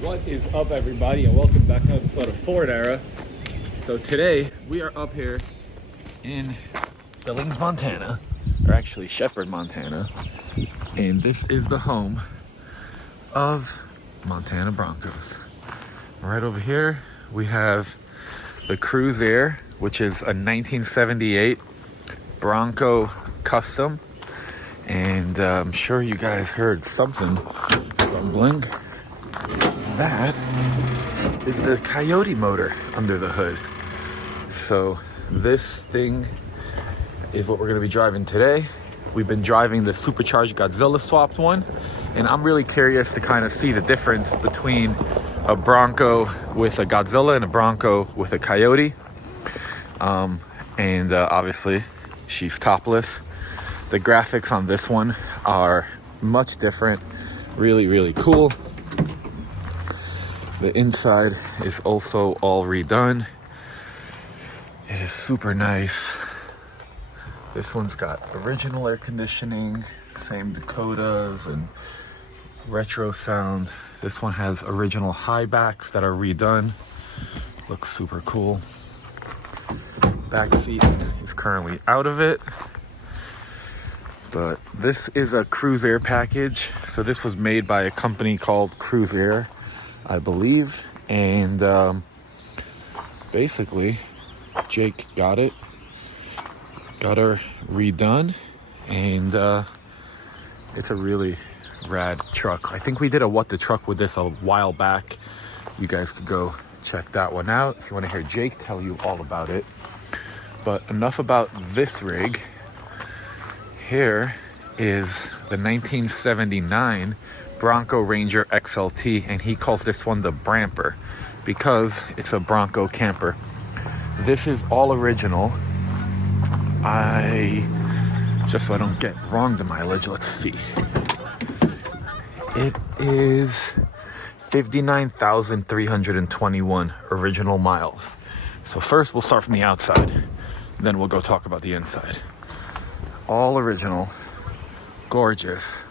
What is up, everybody, and welcome back to another episode of Ford Era. So today we are up here in Billings, Montana, or actually Shepherd, Montana, and this is the home of Montana Broncos. Right over here we have the Cruisaire, which is a 1978 Bronco custom, and I'm sure you guys heard something rumbling. That is the Coyote motor under the hood. So this thing is what we're going to be driving today. We've been driving the supercharged Godzilla swapped one, and I'm really curious to kind of see the difference between a Bronco with a Godzilla and a Bronco with a Coyote. Obviously she's topless. The graphics on this one are much different. Really cool. The inside is also all redone. It is super nice. This one's got original air conditioning, same Dakotas and retro sound. This one has original high backs that are redone. Looks super cool. Back seat is currently out of it. But this is a Cruisaire package. So this was made by a company called Cruisaire, I believe, and basically Jake got her redone, and it's a really rad truck. I think we did a what the truck with this a while back. You guys could go check that one out if you want to hear Jake tell you all about it. But enough about this rig. Here is the 1979 Bronco Ranger XLT, and he calls this one the Bramper because it's a Bronco camper. This is all original. Just so I don't get wrong the mileage, let's see. It is 59,321 original miles. So first we'll start from the outside, then we'll go talk about the inside. All original, gorgeous.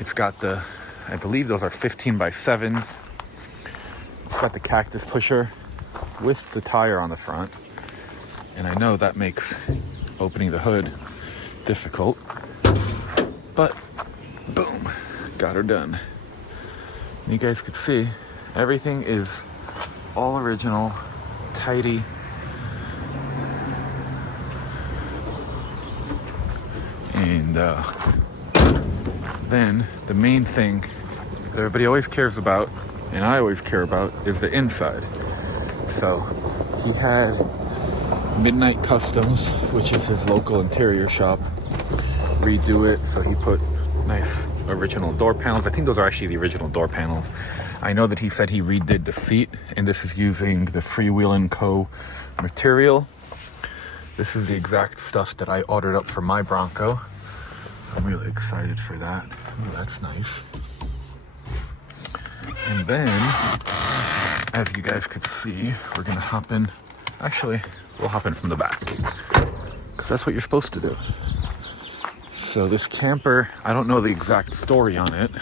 It's got the, I believe those are 15x7s. It's got the cactus pusher with the tire on the front. And I know that makes opening the hood difficult. But, boom, got her done. And you guys could see, everything is all original, tidy. And then the main thing that everybody always cares about, and I always care about, is the inside. So he had Midnight Customs, which is his local interior shop, redo it. So he put nice original door panels. I think those are actually the original door panels. I know that he said he redid the seat, and this is using the Freewheel & Co. material. This is the exact stuff that I ordered up for my Bronco. I'm really excited for that. Ooh, that's nice. And then, as you guys could see, we're gonna hop in. Actually, we'll hop in from the back, because that's what you're supposed to do. So this camper, I don't know the exact story on it,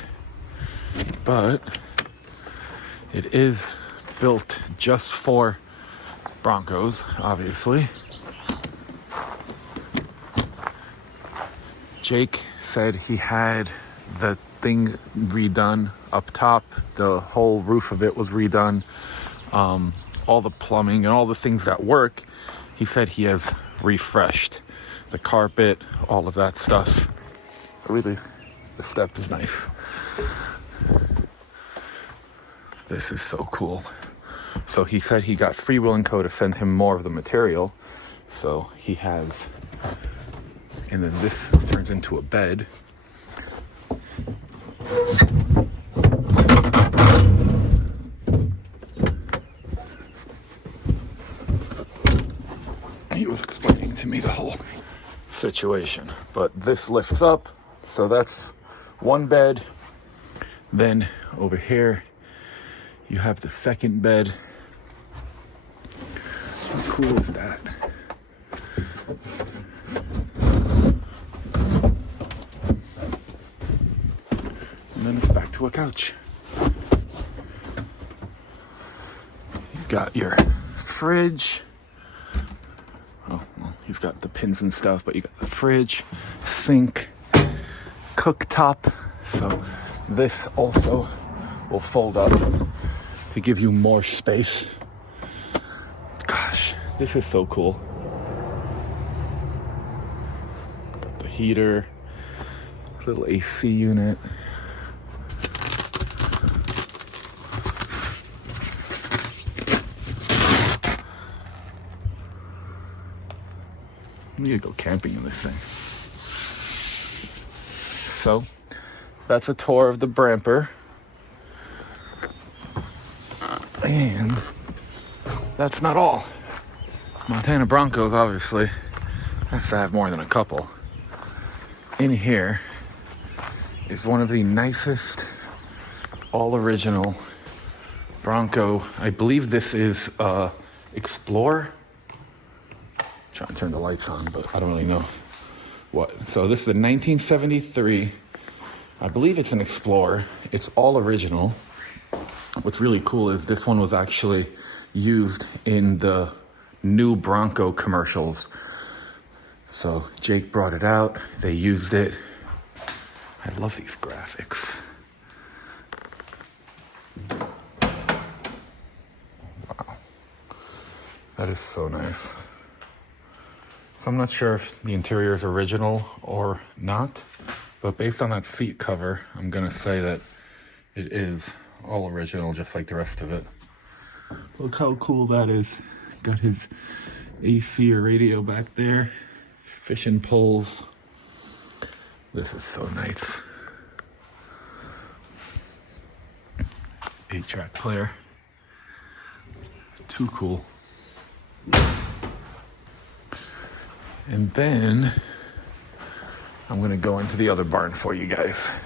but it is built just for Broncos, obviously. Jake said he had the thing redone up top. The whole roof of it was redone. All the plumbing and all the things that work, he said he has refreshed. The carpet, all of that stuff. Really, the step is nice. This is so cool. So he said he got Freewheel & Co. to send him more of the material. So he has... And then this turns into a bed. He was explaining to me the whole situation. But this lifts up, so that's one bed. Then over here, you have the second bed. How cool is that? And then it's back to a couch. got your fridge. Oh, well, he's got the pins and stuff, but you got the fridge, sink, cooktop. So this also will fold up to give you more space. Gosh, this is so cool. Got the heater, little AC unit. I'm gonna go camping in this thing. So, that's a tour of the Bramper. And that's not all. Montana Broncos obviously has to have more than a couple. In here is one of the nicest, all original Bronco. I believe this is Explorer. Trying to turn the lights on, but I don't really know what. So this is a 1973. I believe it's an Explorer. It's all original. What's really cool is this one was actually used in the new Bronco commercials. So Jake brought it out. They used it. I love these graphics. Wow. That is so nice. So I'm not sure if the interior is original or not, but based on that seat cover, I'm gonna say that it is all original, just like the rest of it. Look how cool that is. Got his AC or radio back there, fishing poles. This is so nice. 8-track player. Too cool. And then I'm gonna go into the other barn for you guys.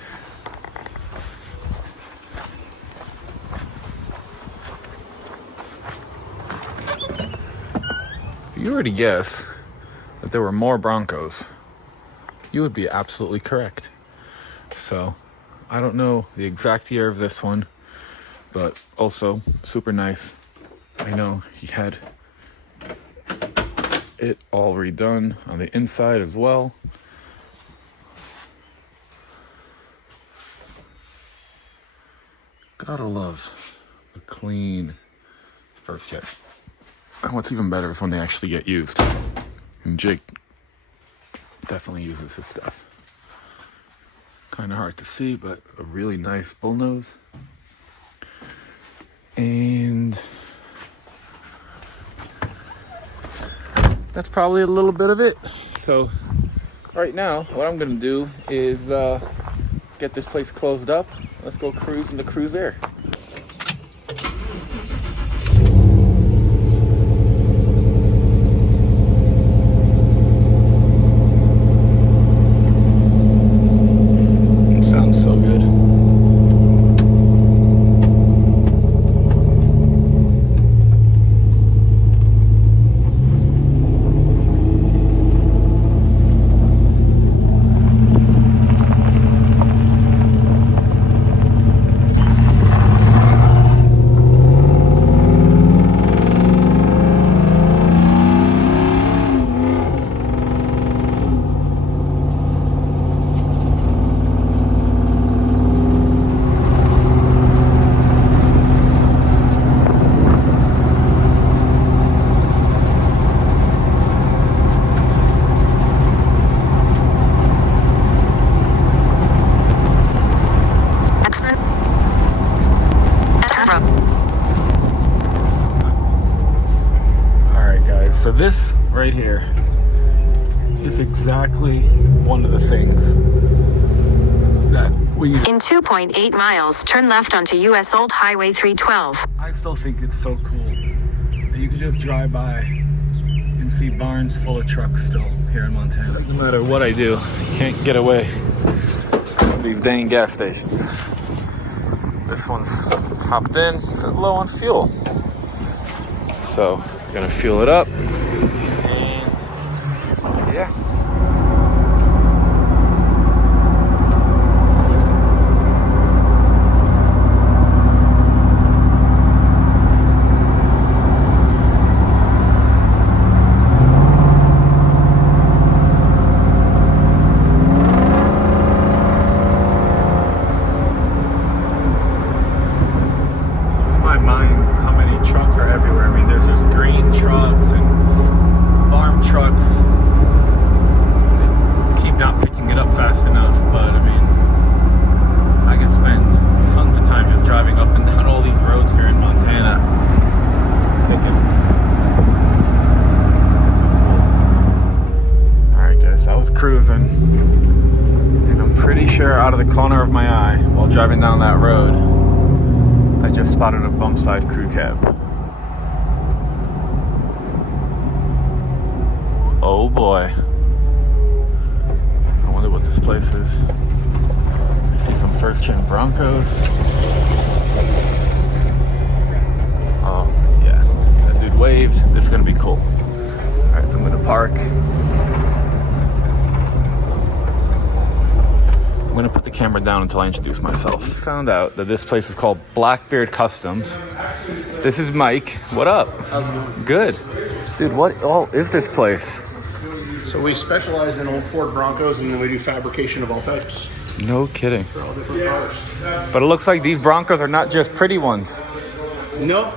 If you were to guess that there were more Broncos, you would be absolutely correct. So I don't know the exact year of this one, but also super nice. I know he had it all redone on the inside as well. Gotta love the clean first jet. And what's even better is when they actually get used. And Jake definitely uses his stuff. Kind of hard to see, but a really nice bullnose. And that's probably a little bit of it. So right now, what I'm gonna do is get this place closed up. Let's go cruise in the Cruisaire. It sounds so good. So this right here is exactly one of the things that we... In 2.8 miles, turn left onto US Old Highway 312. I still think it's so cool that you can just drive by and see barns full of trucks still here in Montana. No matter what I do, I can't get away from these dang gas stations. This one's hopped in, it's low on fuel. So, gonna fuel it up, and yeah. trucks. They keep not picking it up fast enough, but I mean, I could spend tons of time just driving up and down all these roads here in Montana. It's too cool. Alright guys, I was cruising, and I'm pretty sure out of the corner of my eye while driving down that road, I just spotted a bump side crew cab. Oh boy. I wonder what this place is. I see some first gen Broncos. Oh yeah, that dude waves. This is gonna be cool. Alright, I'm gonna park. I'm gonna put the camera down until I introduce myself. Found out that this place is called Blackbeard Customs. This is Mike. What up? How's it going? Good. Dude, what all is this place? So we specialize in old Ford Broncos, and then we do fabrication of all types. No kidding. They're all different colors. But it looks like these Broncos are not just pretty ones. No.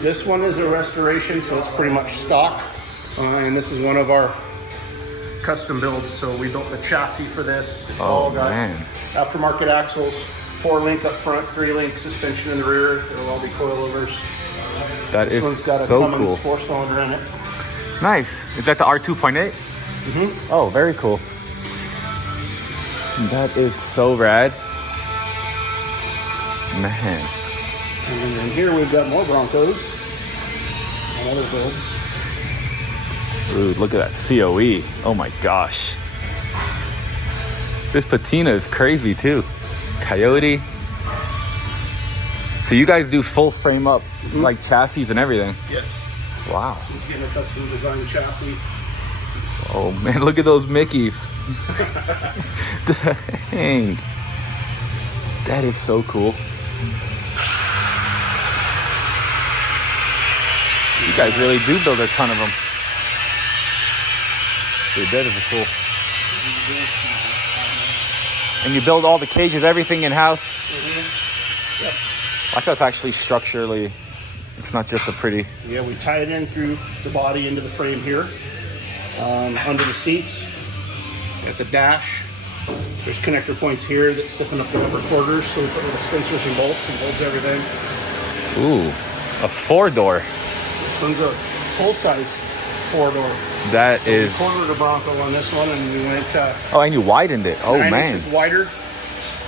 This one is a restoration, so it's pretty much stock. And this is one of our custom builds. So we built the chassis for this. It's all got aftermarket axles, 4-link up front, 3-link suspension in the rear. It'll all be coilovers. That This is one's got a so Cummins cool. 4-cylinder in it. Nice. Is that the R2.8? Mm-hmm. Oh, very cool. That is so rad. Man. And then in here we've got more Broncos and other builds. Dude, look at that COE. Oh my gosh. This patina is crazy too. Coyote. So you guys do full frame up, like chassis and everything? Yes. Wow. It's getting a custom designed chassis. Oh man, look at those Mickeys. Dang. That is so cool. You guys really do build a ton of them. Dude, that is cool. And you build all the cages, everything in-house? Yep. I thought it's actually structurally, it's not just a pretty... Yeah, we tie it in through the body into the frame here. Under the seats, at the dash, there's connector points here that stiffen up the upper quarters, so we put little spacers and bolts and bolts everything. Ooh, a 4-door. This one's a full-size 4-door. That is... We quartered a Bronco on this one, and we went Oh, and you widened it. Oh, 9 man. inches wider.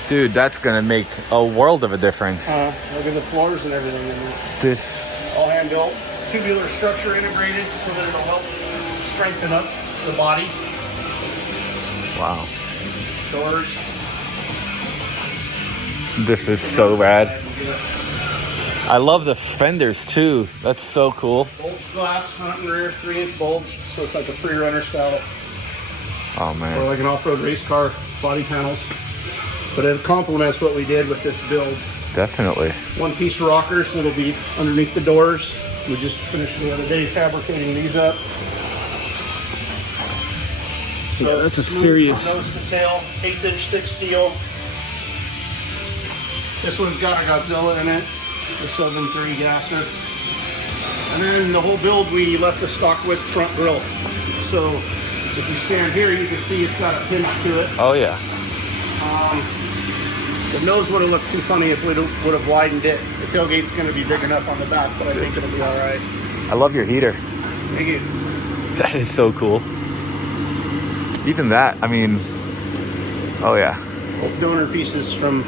Dude, that's gonna make a world of a difference. Look at the floors and everything in this. All hand built. Tubular structure integrated so that it'll help strengthen up the body. Wow. Doors. This is so rad. I love the fenders too. That's so cool. Bulge glass, front and rear, 3-inch bulge, so it's like a pre-runner style, Oh or man. like an off-road race car body panels. But it complements what we did with this build. Definitely. One-piece rockers that'll be underneath the doors. We just finished the other day fabricating these up. So Yeah, that's a smooth serious- from nose to tail, 1/8-inch thick steel. This one's got a Godzilla in it, the 7.3 gasser. And then the whole build we left the stock width front grille. So if you stand here, you can see it's got a pinch to it. Oh yeah. The nose would have looked too funny if we would have widened it. The tailgate's going to be big enough on the back, but I think it'll be all right. I love your heater. Thank you. That is so cool. Even that, I mean, oh yeah. Old donor pieces from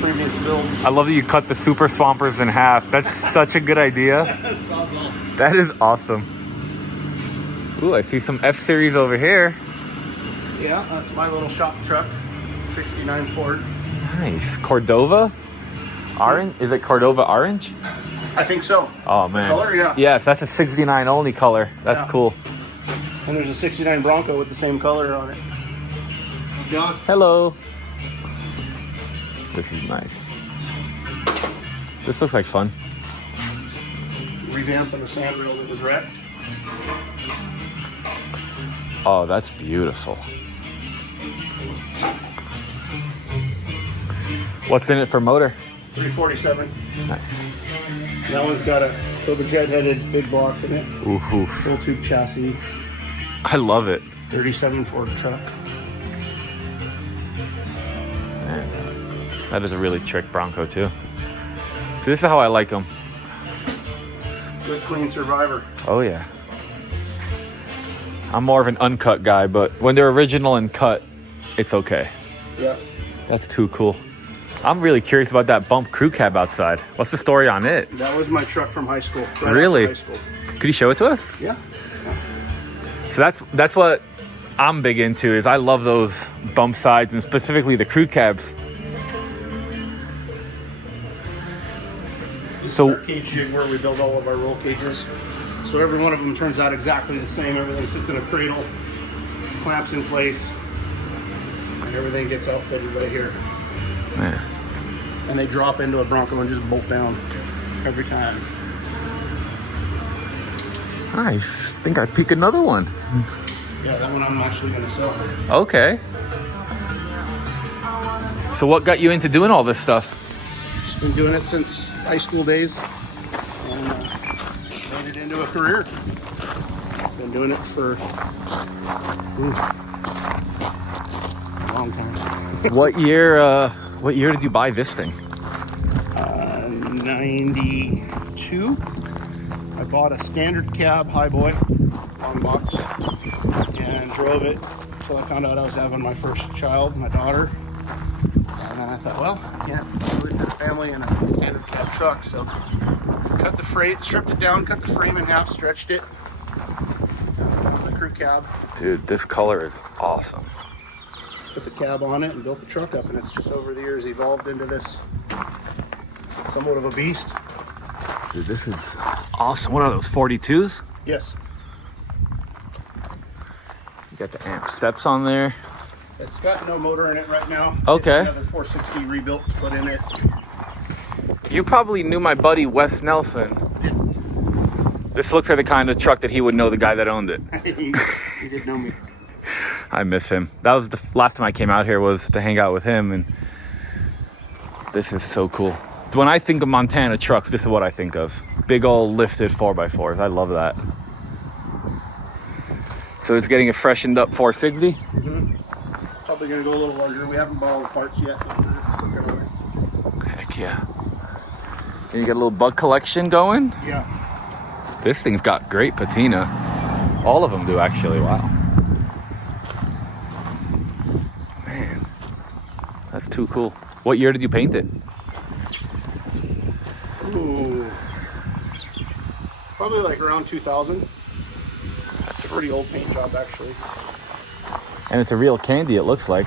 previous builds. I love that you cut the super swampers in half. That's such a good idea. Sawzall. That is awesome. Ooh, I see some F-Series over here. Yeah, that's my little shop truck. 69 Ford. Nice. Cordova? Orange? Is it Cordova orange? I think so. Oh man. color, yeah. Yes, that's a 69 only color. That's Yeah. cool. And there's a 69 Bronco with the same color on it. It's gone. Hello. This is nice. This looks like fun. Revamping the sand rail that was wrecked. Oh, that's beautiful. What's in it for motor? 347. Nice. That one's got a jet-headed big block in it. Ooh. Full tube chassis. I love it. 37 Ford truck. Man, that is a really trick Bronco too. So this is how I like them. Good clean survivor. Oh yeah. I'm more of an uncut guy, but when they're original and cut, it's okay. Yeah. That's too cool. I'm really curious about that bump crew cab outside. What's the story on it? That was my truck from high school. Right Really? High school. Could you show it to us? Yeah. So that's what I'm big into, is I love those bump sides and specifically the crew cabs. So Our cage jig where we build all of our roll cages. So every one of them turns out exactly the same. Everything sits in a cradle, clamps in place, and everything gets outfitted right here. man, And they drop into a Bronco and just bolt down every time. I think I pick another one. Yeah, that one I'm actually going to sell. Okay. So what got you into doing all this stuff? Just been doing it since high school days and made it into a career. Been doing it for a long time. What year did you buy this thing? 92. I bought a standard cab highboy long box and drove it until I found out I was having my first child, my daughter. And then I thought, well, I can't live in a family in a standard cab truck, so cut the freight, stripped it down, cut the frame in half, stretched it. The crew cab. Dude, this color is awesome. Put the cab on it and built the truck up, and it's just over the years evolved into this somewhat of a beast. Dude, this is awesome. What are those, 42s? Yes. You got the amp steps on there. It's got no motor in it right now. Okay. It's another 460 rebuilt to put in it. You probably knew my buddy Wes Nelson. This looks like the kind of truck that he would know the guy that owned it. He did know me. I miss him. That was the last time I came out here, was to hang out with him, and this is so cool. When I think of Montana trucks, this is what I think of. Big old lifted 4x4s. I love that. So it's getting a freshened up 460? Mm-hmm. Probably going to go a little larger. We haven't bought all the parts yet. Heck yeah. And you got a little bug collection going? Yeah. This thing's got great patina. All of them do, actually. Wow. Man, that's too cool. What year did you paint it? Ooh. Probably like around 2000. That's a pretty old paint job, actually. And it's a real candy, it looks like.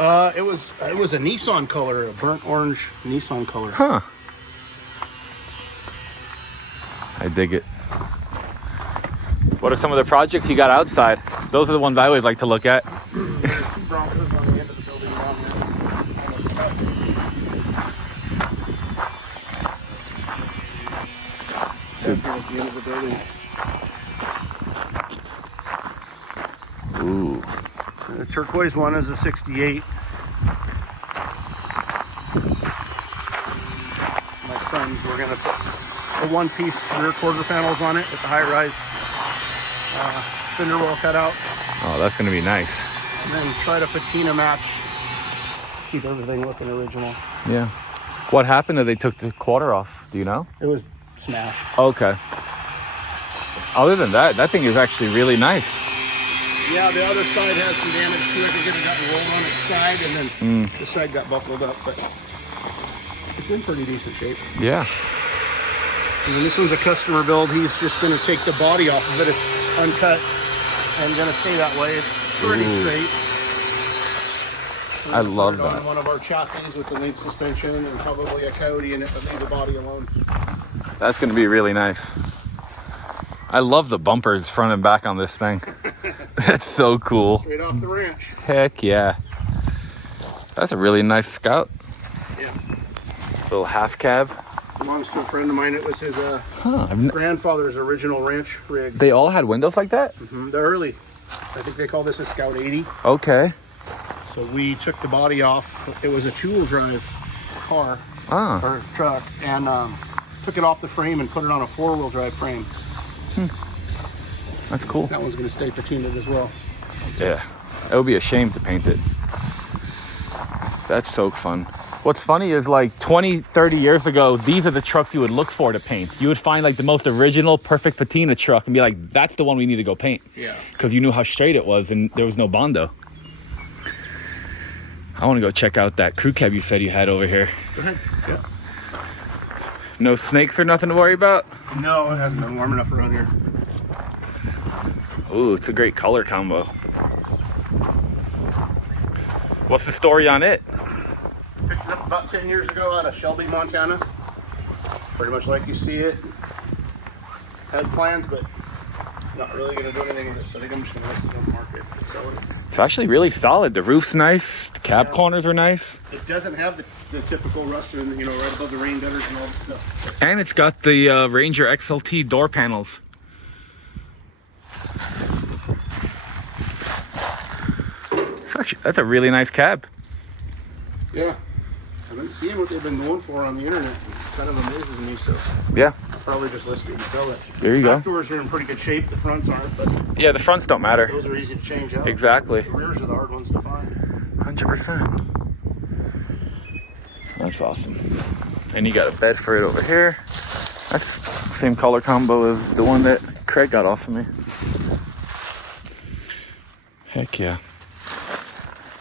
It was a Nissan color, a burnt orange Nissan color. Huh. I dig it. What are some of the projects you got outside? Those are the ones I always like to look at. There's 2 Broncos on the end of the building down here. Good. At the end of the building. Ooh. The turquoise one is a 68. My son's, we're gonna put the one-piece rear quarter panels on it with the high-rise cinder wall cutout, Oh, that's gonna be nice. and then try to patina match, keep everything looking original. Yeah. What happened that they took the quarter off? Do you know? It was smashed. Okay. Other than that, that thing is actually really nice. Yeah, the other side has some damage to it. I think it got rolled on its side, and then the side got buckled up, but it's in pretty decent shape. Yeah. And then this one's a customer build. He's just going to take the body off of it. It's uncut and going to stay that way. It's pretty straight. I love Put it that. on one of our chassis with the link suspension and probably a Coyote in it, but leave the body alone. That's gonna be really nice. I love the bumpers front and back on this thing. That's so cool. Straight off the ranch. Heck yeah. That's a really nice Scout. Yeah. Little half cab. Belongs to a friend of mine. It was his Huh. grandfather's original ranch rig. They all had windows like that? The early. I think they call this a Scout 80. Okay. So we took the body off. It was a two-wheel drive car. or truck, and took it off the frame and put it on a 4-wheel drive frame. That's cool. That one's going to stay patinaed as well. Yeah, it would be a shame to paint it. That's so fun. What's funny is like 20, 30 years ago, these are the trucks you would look for to paint. You would find like the most original, perfect patina truck and be like, that's the one we need to go paint. Yeah. Because you knew how straight it was and there was no Bondo. I want to go check out that crew cab you said you had over here. Go ahead. Yeah. No snakes or nothing to worry about? No, it hasn't been warm enough around here. Ooh, it's a great color combo. What's the story on it? Picked it up about 10 years ago out of Shelby, Montana. Pretty much like you see it. Had plans, but not really going to do anything with it. So I think I'm just going to list it on the market and sell it. It's actually really solid. The roof's nice. The cab corners are nice. It doesn't have the typical rust in, you know, right above the rain gutters and all this stuff. And it's got the Ranger XLT door panels. Actually, that's a really nice cab. Yeah. I've been seeing what they've been going for on the internet. It kind of amazes me, so Yeah. I'll probably just list it and sell it. There you go. Back doors are in pretty good shape. The fronts aren't, but Yeah, the fronts don't matter. those are easy to change out. Exactly. The rears are the hard ones to find. 100%. That's awesome. And you got a bed for it over here. That's the same color combo as the one that Craig got off of me. Heck yeah.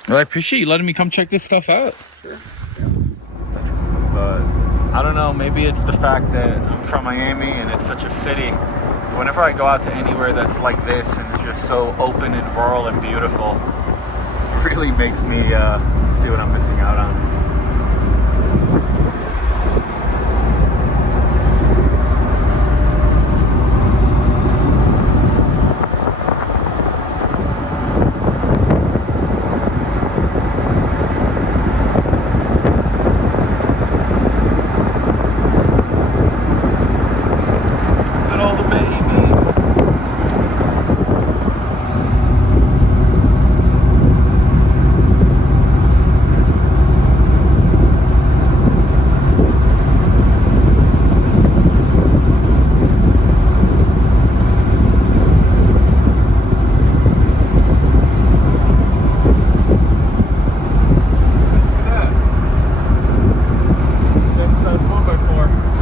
Well, I appreciate you letting me come check this stuff out. Sure. Yeah. That's cool. But I don't know, maybe it's the fact that I'm from Miami and it's such a city. Whenever I go out to anywhere that's like this and it's just so open and rural and beautiful, it really makes me see what I'm missing out on.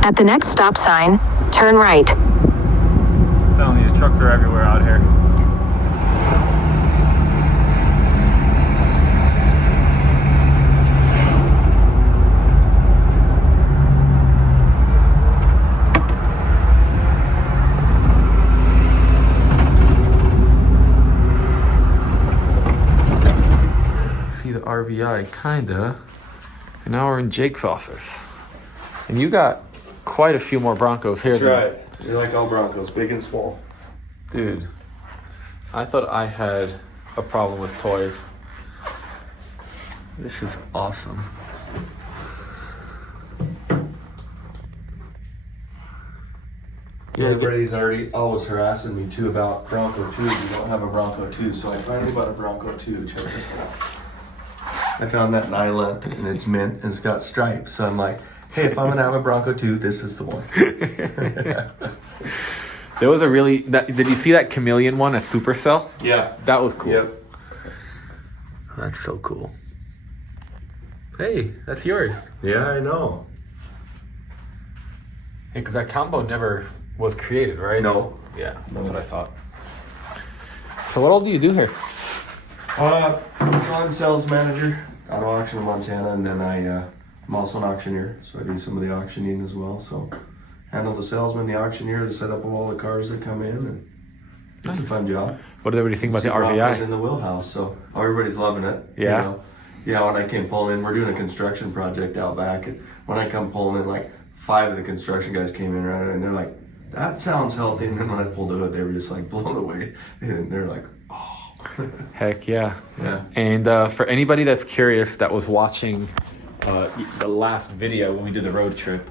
At the next stop sign, turn right. I'm telling you, trucks are everywhere out here. See the RVI, kinda. And now we're in Jake's office. And you got quite a few more Broncos here. That's right. You like all Broncos, big and small. Dude, I thought I had a problem with toys. This is awesome. Yeah, everybody's already always harassing me too about Bronco 2. You don't have a Bronco 2, so I finally bought a Bronco 2. Check this out. I found that 9 and it's mint and it's got stripes. So I'm like, hey, if I'm gonna have a Bronco 2, this is the one. There was a really did you see that chameleon one at Supercell? Yeah. That was cool. Yep. That's so cool. Hey, that's yours. Yeah, I know. Yeah, because that combo never was created, right? No. Yeah, that's what I thought. So what all do you do here? So I'm sales manager out of auction in Montana, and then I'm also an auctioneer, so I do some of the auctioning as well. So handle the salesman, the auctioneer, the setup of all the cars that come in, and it's a fun job. What did everybody think about the Broncos RVI? in the wheelhouse, so everybody's loving it. Yeah. You know? Yeah, when I came pulling in, we're doing a construction project out back, and when I come pulling in, like 5 of the construction guys came in right, and they're like, "That sounds healthy." And then when I pulled the hood, they were just like blown away, and they're like, "Oh." Heck yeah. Yeah. And for anybody that's curious that was watching the last video when we did the road trip,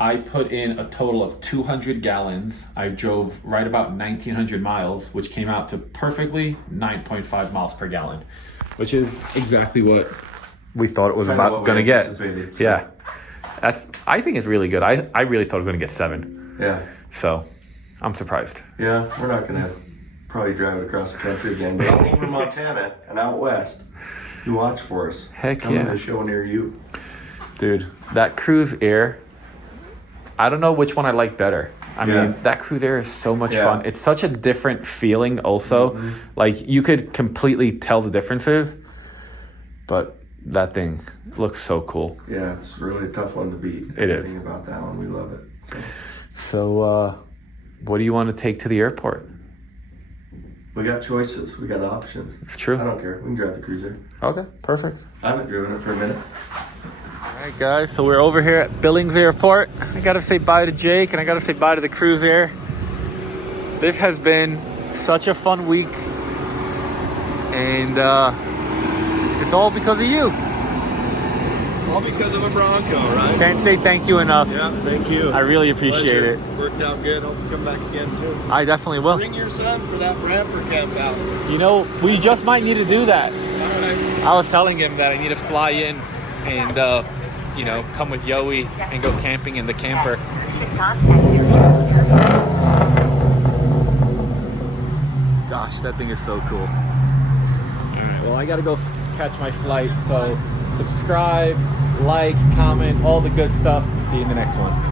I put in a total of 200 gallons. I drove right about 1,900 miles, which came out to perfectly 9.5 miles per gallon, which is exactly what we thought it was Kinda about what we gonna get. anticipated, so. Yeah. I think it's really good. I really thought it was going to get 7. Yeah. So I'm surprised. Yeah, we're not gonna probably drive it across the country again. But over Montana and out west, you watch for us. Heck Come yeah. to a show near you. Dude, that Cruisaire, I don't know which one I like better. I mean, that Cruisaire is so much fun. It's such a different feeling also. Like, you could completely tell the differences, but that thing looks so cool. Yeah, it's really a tough one to beat. It is. Everything about that one, we love it. So, what do you want to take to the airport? We got choices. We got options. It's true. I don't care. We can drive the Cruisaire. Okay, perfect. I haven't driven it for a minute. All right, guys, so we're over here at Billings Airport. I gotta say bye to Jake, and I gotta say bye to the Cruisaire. This has been such a fun week, and it's all because of you. All because of a Bronco, right? Can't say thank you enough. Yeah, thank you. I really appreciate it. Worked out good. Hope you come back again soon. I definitely will. Bring your son for that ramper camp out. You know, we just might need to do that. All right. I was telling him that I need to fly in and, you know, come with Yoey and go camping in the camper. Gosh, that thing is so cool. All right, well, I gotta go catch my flight, so subscribe, like, comment, all the good stuff. See you in the next one.